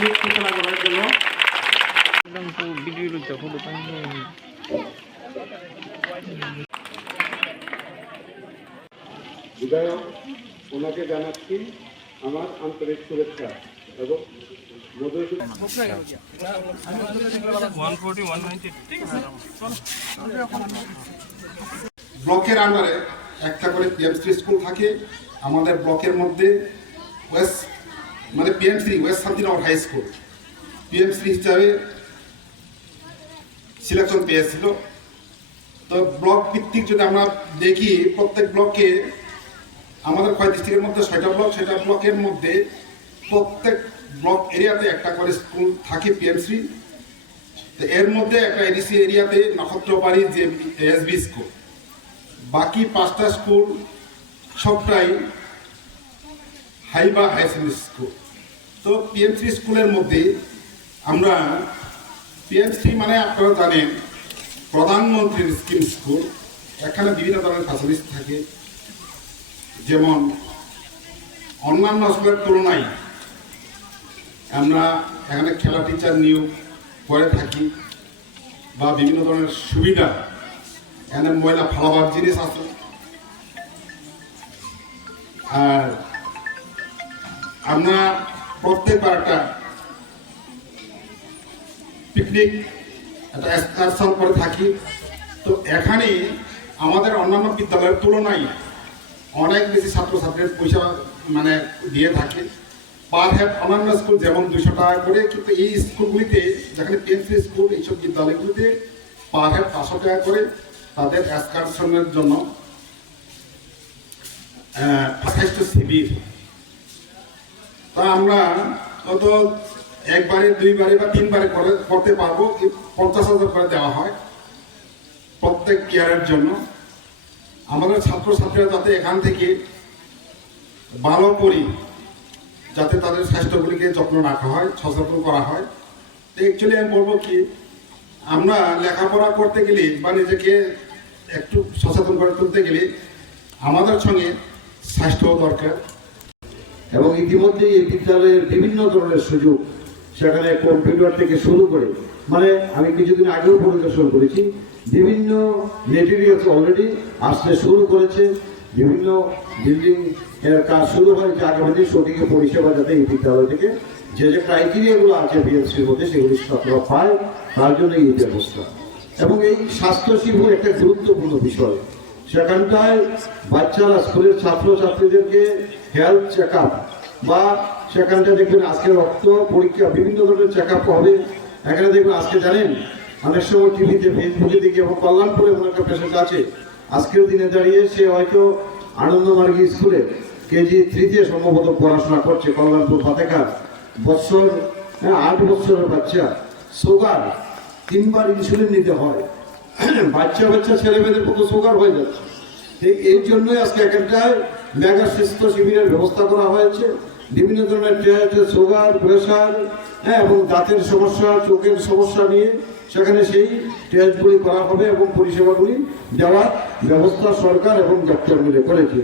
সঙ্গীত সূচনা করার জন্য বিধায়ক ওনাকে জানাচ্ছি আমার আন্তরিক শুভেচ্ছা এবং ব্লকের আন্ডারে একটা করে পিএমসি স্কুল থাকে। আমাদের ব্লকের মধ্যে PMC west Shantinagar high school PMC হিসাবে সিলেকশন পেয়েছিল। তো ব্লক ভিত্তিক যদি আমরা দেখি, প্রত্যেক ব্লকে আমাদের 6 ডিস্ট্রিক্টের মধ্যে 6টা ব্লক, সেটা ব্লকের মধ্যে প্রত্যেক ব্লক এরিয়াতে একটা করে স্কুল থাকে পিএমসি। তো এর মধ্যে একটা এডিসি এরিয়াতে নক্ষত্রবাড়ি যে এসবি স্কুল, বাকি 5টা স্কুল সবটাই হাই সেকেন্ডারি স্কুল। তো পিএমসি স্কুলের মধ্যে আমরা পিএমসি মানে আপনারা জানেন প্রধানমন্ত্রীর স্কিম স্কুল। এখানে বিভিন্ন ধরনের ফ্যাসিলিটি থাকে, যেমন অন্যান্য স্কুলের তুলনায় আমরা এখানে খেলা টিচার নিয়োগ করে থাকি বা বিভিন্ন ধরনের সুবিধা, এখানে ময়লা ফালাবার জিনিস আছে। আর আমরা প্রত্যেকবার একটা পিকনিক একটা এক্সকারশন করে থাকি। তো এখানে আমাদের অন্যান্য বিদ্যালয়ের তুলনায় অনেক বেশি ছাত্রছাত্রীর পয়সা দিয়ে থাকে পার হেড। অন্যান্য স্কুল যেমন 200 টাকা করে, কিন্তু এই স্কুলগুলিতে যেখানে পিএমসি স্কুল, এইসব বিদ্যালয়গুলিতে পার হেড 500 টাকা করে তাদের এক্সকারশনের জন্য স্বাস্থ্য শিবির। তা আমরা কত একবারে, 2বারে বা 3বারে করতে পারবো। 50,000 করে দেওয়া হয় প্রত্যেক ইয়ারের জন্য। আমাদের ছাত্রছাত্রীরা যাতে এখান থেকে ভালো করি, যাতে তাদের স্বাস্থ্যগুলিকে যত্ন রাখা হয়, সচেতন করা হয়। তো অ্যাকচুয়ালি আমি বলবো কি, আমরা লেখাপড়া করতে গেলে বা নিজেকে একটু সচেতন করে তুলতে গেলে আমাদের সঙ্গে স্বাস্থ্যও দরকার। এবং ইতিমধ্যে এই বিদ্যালয়ের বিভিন্ন ধরনের সুযোগ, সেখানে কম্পিউটার থেকে শুরু করে আমি কিছুদিন আগেও পরিদর্শন করেছি, বিভিন্ন মেটেরিয়ালস অলরেডি আসতে শুরু করেছে, বিভিন্ন বিল্ডিং এর কাজ শুরু হয়েছে। আগামী দিন সঠিক পরিষেবা যাতে এই বিদ্যালয় থেকে যে ক্রাইটেরিয়াগুলো আছে বিএমসির মধ্যে সেগুলি ছাত্ররা পায়, তার জন্য এই ব্যবস্থা। এবং এই স্বাস্থ্য শিবির একটা গুরুত্বপূর্ণ বিষয়। সেখানটায় বাচ্চারা, স্কুলের ছাত্রছাত্রীদেরকে হেলথ চেক আপ বা সেখানটা দেখবেন আজকে রক্ত পরীক্ষা, বিভিন্ন ধরনের চেক আপ হবে। এখানে দেখবেন আজকে জানেন অনেক সময় টিভিতে, ফেসবুকে দেখি, এবং কল্যাণপুরে এমন একটা পেশেন্ট আছে আজকের দিনে দাঁড়িয়ে, সে হয়তো আনন্দমার্গী স্কুলে কেজি 3-তে সম্ভবত পড়াশোনা করছে, কল্যাণপুর ফাতেকার, 8 বছরের বাচ্চা, সুগার, 3বার ইনসুলিন নিতে হয়। বাচ্চা ছেলেমেয়েদের কত সুগার হয়ে যাচ্ছে। এই জন্যই আজকে এখানটায় মেগা স্বাস্থ্য শিবিরের ব্যবস্থা করা হয়েছে। বিভিন্ন ধরনের টেস্ট, সুগার, প্রেশার, এবং দাঁতের সমস্যা, চোখের সমস্যা নিয়ে সেখানে সেই টেস্টগুলি করা হবে এবং পরিষেবাগুলি দেওয়ার ব্যবস্থা সরকার এবং দপ্তর মিলে করেছে।